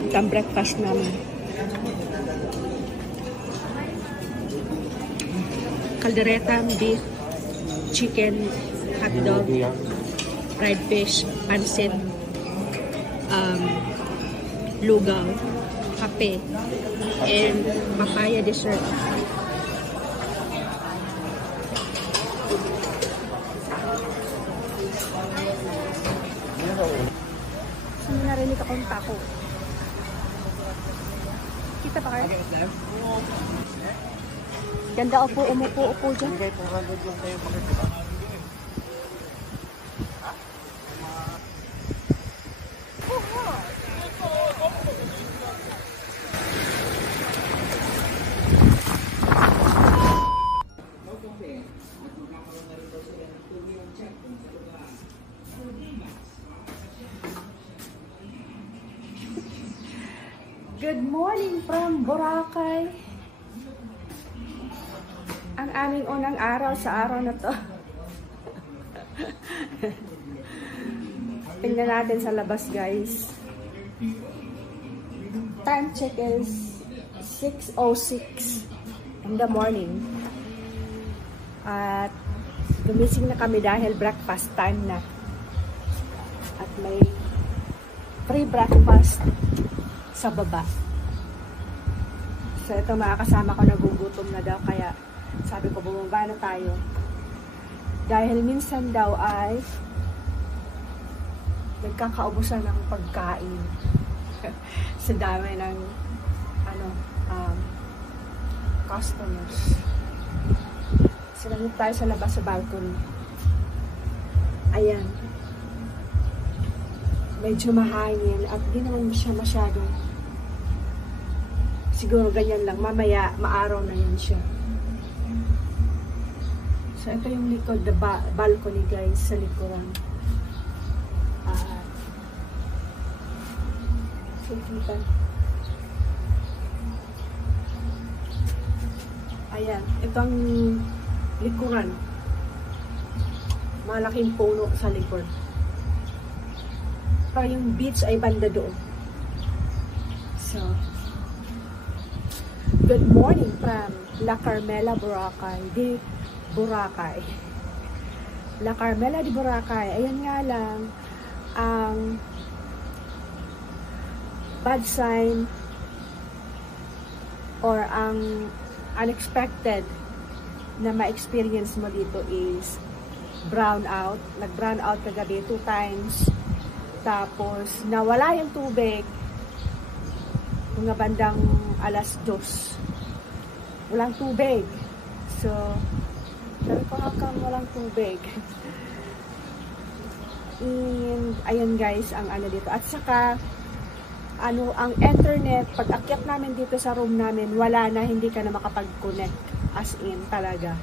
Ito ang breakfast namin. Caldereta, beef, chicken, hotdog, fried fish, pansit, lugaw, kape, and papaya dessert. So, narinig akong tako. Kita pa kayo? Ganda upo, umupo dyan. Good morning from Boracay. Ang aming unang araw sa araw na to. Tingnan natin sa labas, guys. Time check is 6:06 in the morning. At gumising na kami dahil breakfast time na. At may free breakfast sa baba. So ito, mga kasama ko nagugutom na daw, kaya sabi ko bumaba na tayo. Dahil minsan daw ay nagkakaubusan ng pagkain sa dami ng customers. So nandito tayo sa labas sa balcony. Ayan. Medyo mahangin at di naman siya masyadong, siguro ganyan lang, mamaya maaraw na yun siya. So ito yung likod, the balcony, guys, sa likuran. So kita, ayan, itong likuran, malaking puno sa likod. Pero yung beach ay banda doon. So, good morning from La Carmela, Boracay. Boracay. La Carmela de Boracay. Ayan nga lang, ang bad sign or ang unexpected na ma-experience mo dito is brown out. Nag-brown out kagabi 2 times. Tapos, nawala yung tubig mga bandang 2:00. Walang tubig. So, sabi ko, hanggang walang tubig. And, ayun guys, ang ano dito. At saka, ang internet, pag akyat namin dito sa room namin, wala na, hindi ka na makapag-connect. As in, talaga.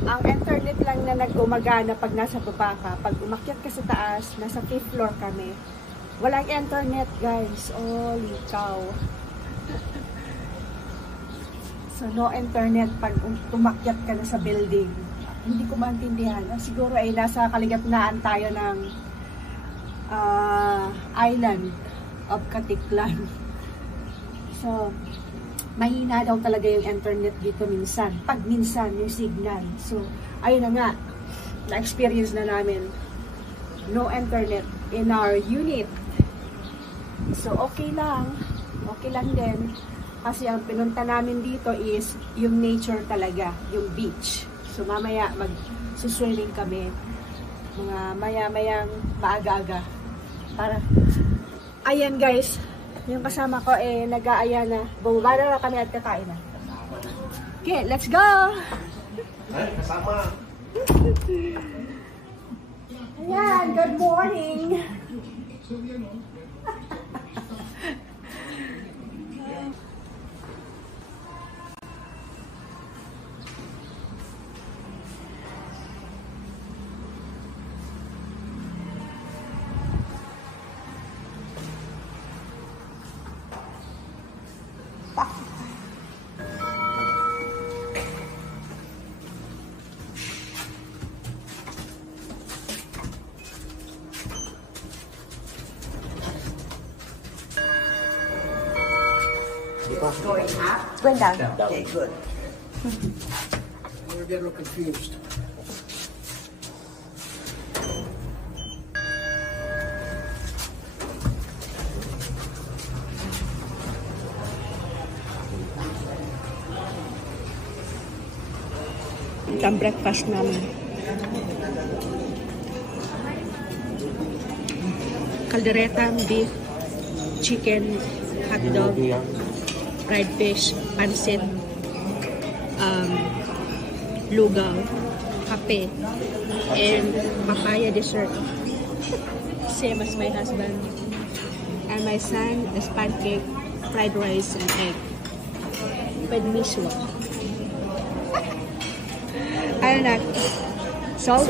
Ang internet lang na nag-umagana pag nasa baba ka. Pag umakyat ka sa taas, nasa 5th floor kami. Walang internet, guys. Oh, likaw. So, no internet pag tumakyat ka na sa building. Hindi ko maintindihan. Siguro ay nasa kaligatnaan tayo ng island of Katiklan. So, mahina daw talaga yung internet dito minsan. Pag minsan, yung signal. So, ayun na nga. Na-experience na namin. No internet in our unit. So, okay lang. Okay lang din. Kasi ang pinunta namin dito is yung nature talaga. Yung beach. So, mamaya mag-swimming kami. Mga maya-mayang maaga-aga. Para, ayan guys. Yung kasama ko nag-aaya na. Bumaba na kami at kakain na. Okay, let's go! Ay, kasama! Ayan, good morning! Going up? It's going down. Okay, good. We're getting confused. Ito ang breakfast namin. Caldereta, beef, chicken, hotdog, fried fish, pansit, lugaw, kape, and papaya dessert. Same as my husband. And my son is pancake, fried rice, and egg. With miswa. Ano na? Salt?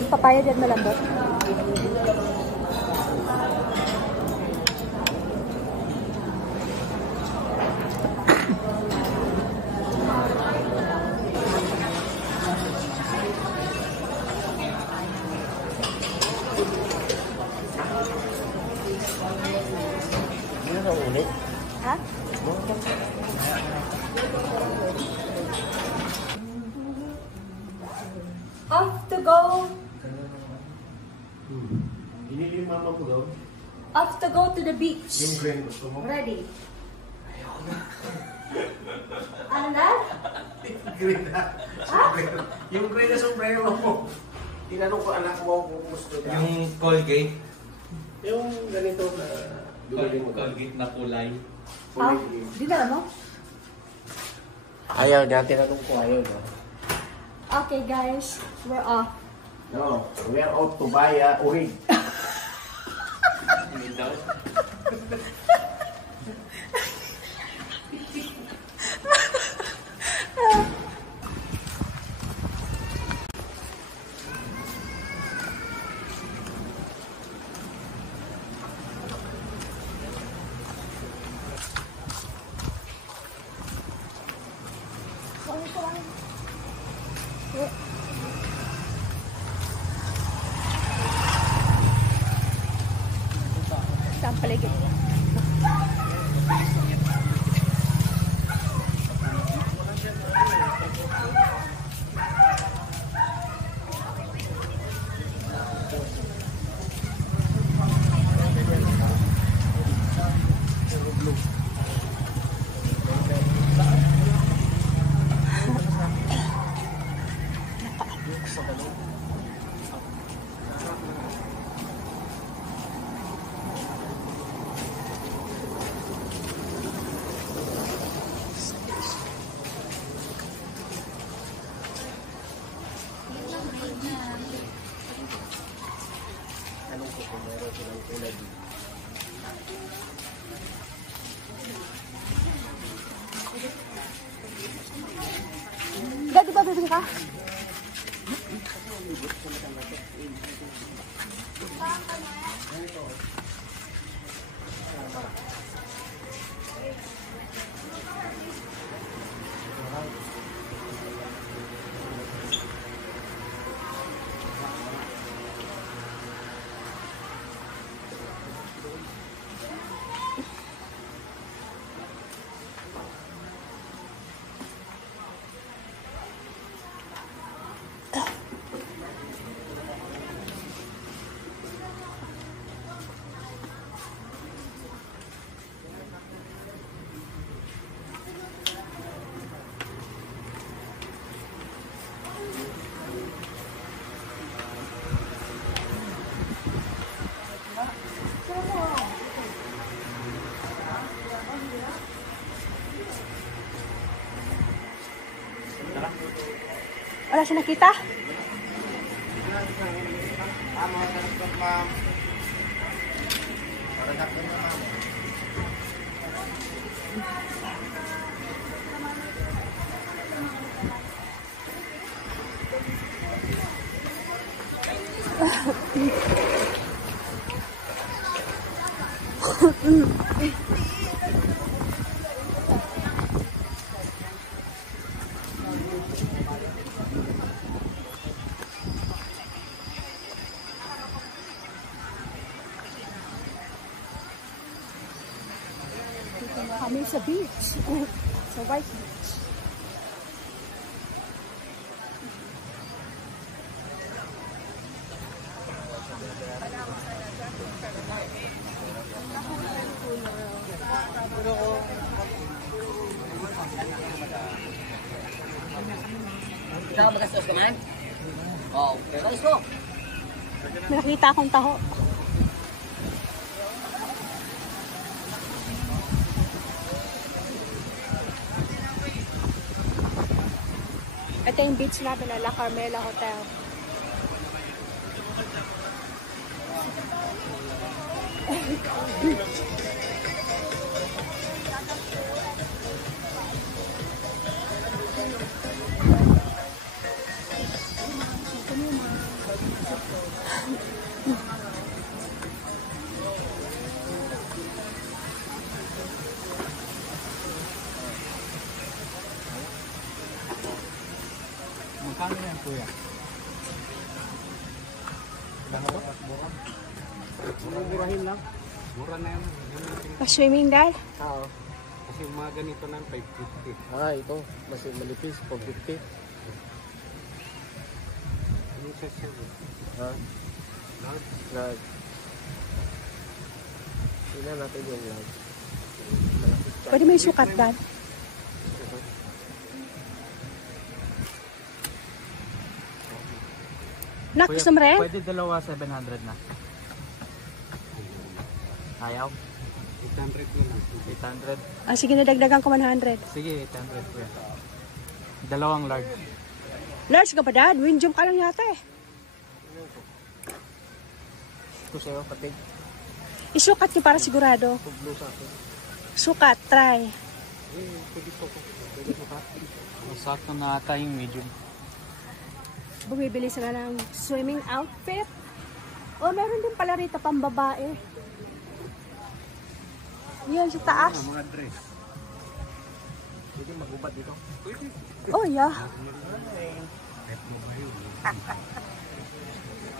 Yung papaya din malambot. Ha? Off to go. Hindi yung mama mo daw. Off to go to the beach. Yung green gusto mo? Ready? Ano na? Green na. Sombrero. Yung green na sombrero mo. Tinanong ko anak mo kung gusto niya. Yung Colgate. Yung ganito na bibili mo daw. Colgate na kulay. Ah, di na mo? Ayaw niya, tinanong ko ayaw niya. Okay guys, we're off. No, we are out to buy urig. Hindi daw. Saan paligid? Gadi ba bibili ka? Wala siya nakita? sa beach. Sa White Beach. Ikaw magastos ka man? Oo, magastos ko. Nakita akong taho. Ito yung beach natin na La Carmela Hotel. Magkano yan, kuya? Murahin lang. Mura na yan. Pa-swimming dahil? Oo. Kasi mga ganito lang, 550. Ah, ito. Mas malipis, 450. Ano siya siya? Ha? Large? Large. Tingnan natin yung large. Pwede may sukat dahil? Nak, gusto mo rin? Pwede dalawa 700 na. Ayaw? 800 lang. 800. Ah, sige, nadagdagan ko 100. Sige, 800 kuya. Dalawang large. Large ka pa dad? Winjum ka lang yata eh. Ito sa'yo, pati. Isukat niyo para sigurado. Blue sa akin. Sukat, try. Pwede po ko. Pwede po ka. Sakto na ata yung medium. Bumibili sila ng swimming outfit. Oh, meron din pala rito pang babae. Yan sa taas. Mga dress. Pwede mag-ubad dito? Pwede. Oh, yeah.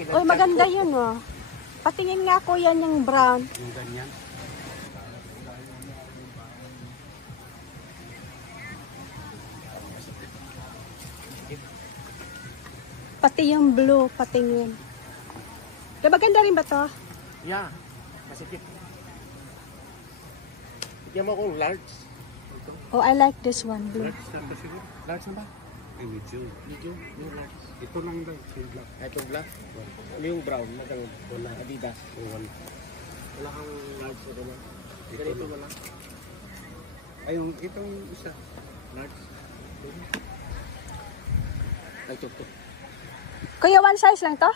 Oy, maganda yun, oh. Patingin nga ko yan yung brown. Yung ganyan. Pati yung blue, patingin. Diba maganda rin ba to? Yeah. Masikip. Bigyan mo akong large. Ito. Oh, I like this one, blue. Large na ba siguro? Large na ba? Ay, medium. Medium? Yung large. Ito lang daw. Yung black. Itong black? Ano yung brown? Magkano? Wala. Adidas. Wala. Wala kang large na naman. Ganito wala. Ay, yung itong isa. Large. Ay, ito. Kuya, one size lang to?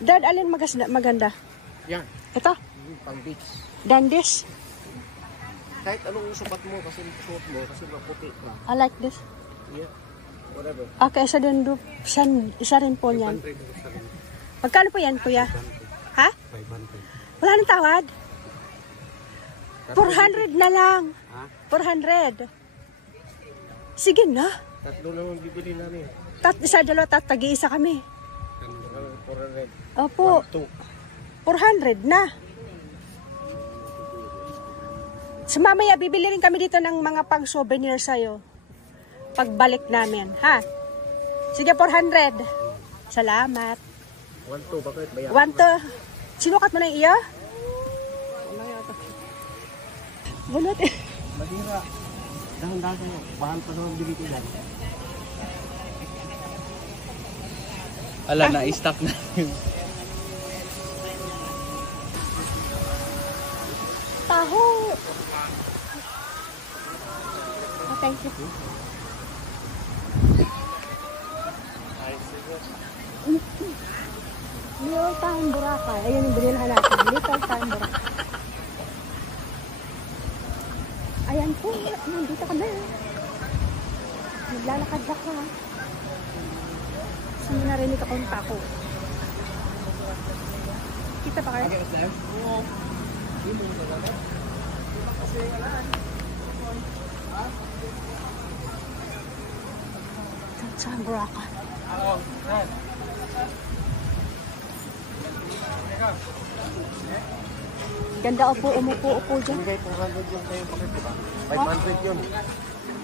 Dad, alin maganda? Yan. Ito? Pang beach. Dandis. Kahit anong sukat mo kasi suot mo kasi maputi ka. I like this. Yeah. Whatever. Okay, isa rin po yan. 500 sa rin. Magkano po yan, kuya? Ha? 500. Wala nang tawad? 400 na lang. Ha? 400. Sige na. Tatlo naman bibili namin. Isa, dalawa, tagi-isa kami. 400. Opo. 400 na. So mamaya bibili rin kami dito ng mga pang souvenir sa'yo. Pagbalik namin, ha? Sige, 400. Salamat. 1-2, bakit bayan? 1 sinukat mo na yung iya? Wala yata. Bunot eh. Madira. Dahan-dahan mo. Bahan pa naman bili ko yan. Ala, na-stock na. Taho. Oh, thank you. Little Time Boracay. Ayun yung binilhan natin. Little Time Boracay. Ayan po. Nandito ka na. Naglalakad ako. Saan mo narinig akong tako? Kita pa kayo? Saan Boracay? Ganda umupo dyan. Bigay 400 yung sa'yo pakit, diba? 500 yun.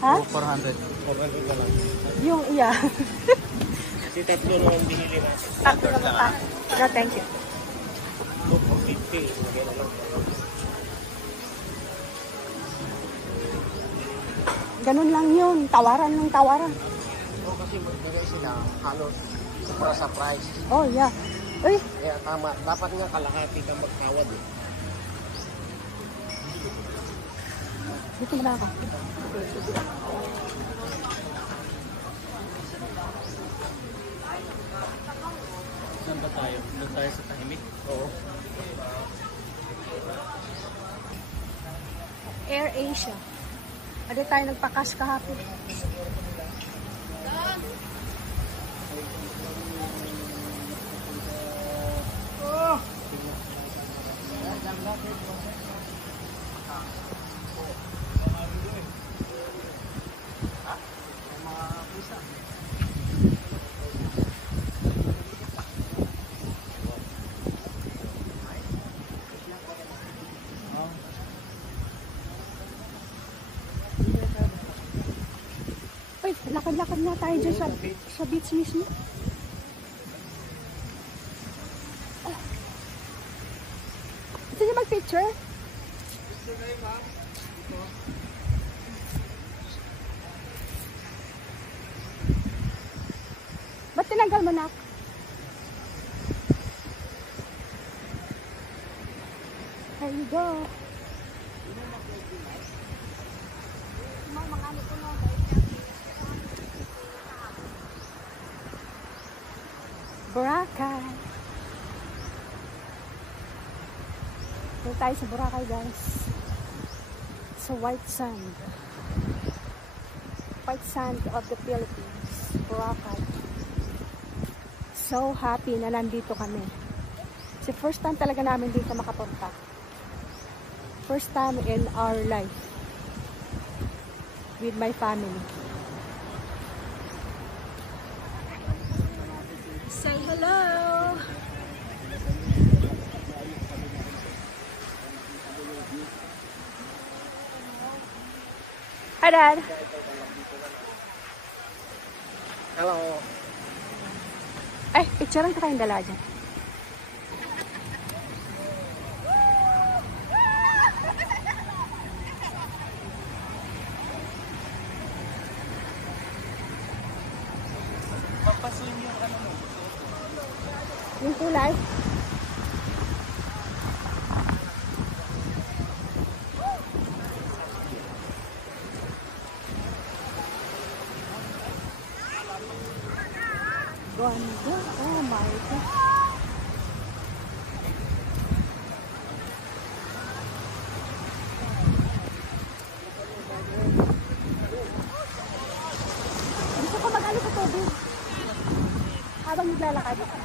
Ha? 400. 400 na lang. Yung iya. Si tatlo na ang binili natin. Ako naman pa. No, thank you. 450. Bigay na lang. Ganun lang yun. Tawaran ng tawaran. Oo, kasi magbigay sila halos para sa price. Oh, yeah. Uy, Kaya tama. Dapat nga kalahati ka magtawad eh. dito na ako. Saan ba tayo? Doon tayo sa tahimik? Oo. Air Asia. Ano tayo nagpakas kahapon? Uy, lakad-lakad na tayo dyan sa beach mismo. Oh. Gusto niyo mag-picture? Ba't tinanggal mo na? There you go. Boracay. Doon tayo sa Boracay, guys. Sa white sand. White sand of the Philippines. Boracay. So happy na nandito kami. Kasi first time talaga namin dito makapunta. First time in our life. With my family. Say hello! Hi, Dad! Hello. Ay, picturean ko kayong dala dyan. Papasin yung ano mo. Yung kulay. Ganda. Oh my God. Gusto ko mag-ano sa tubig. Habang naglalakad.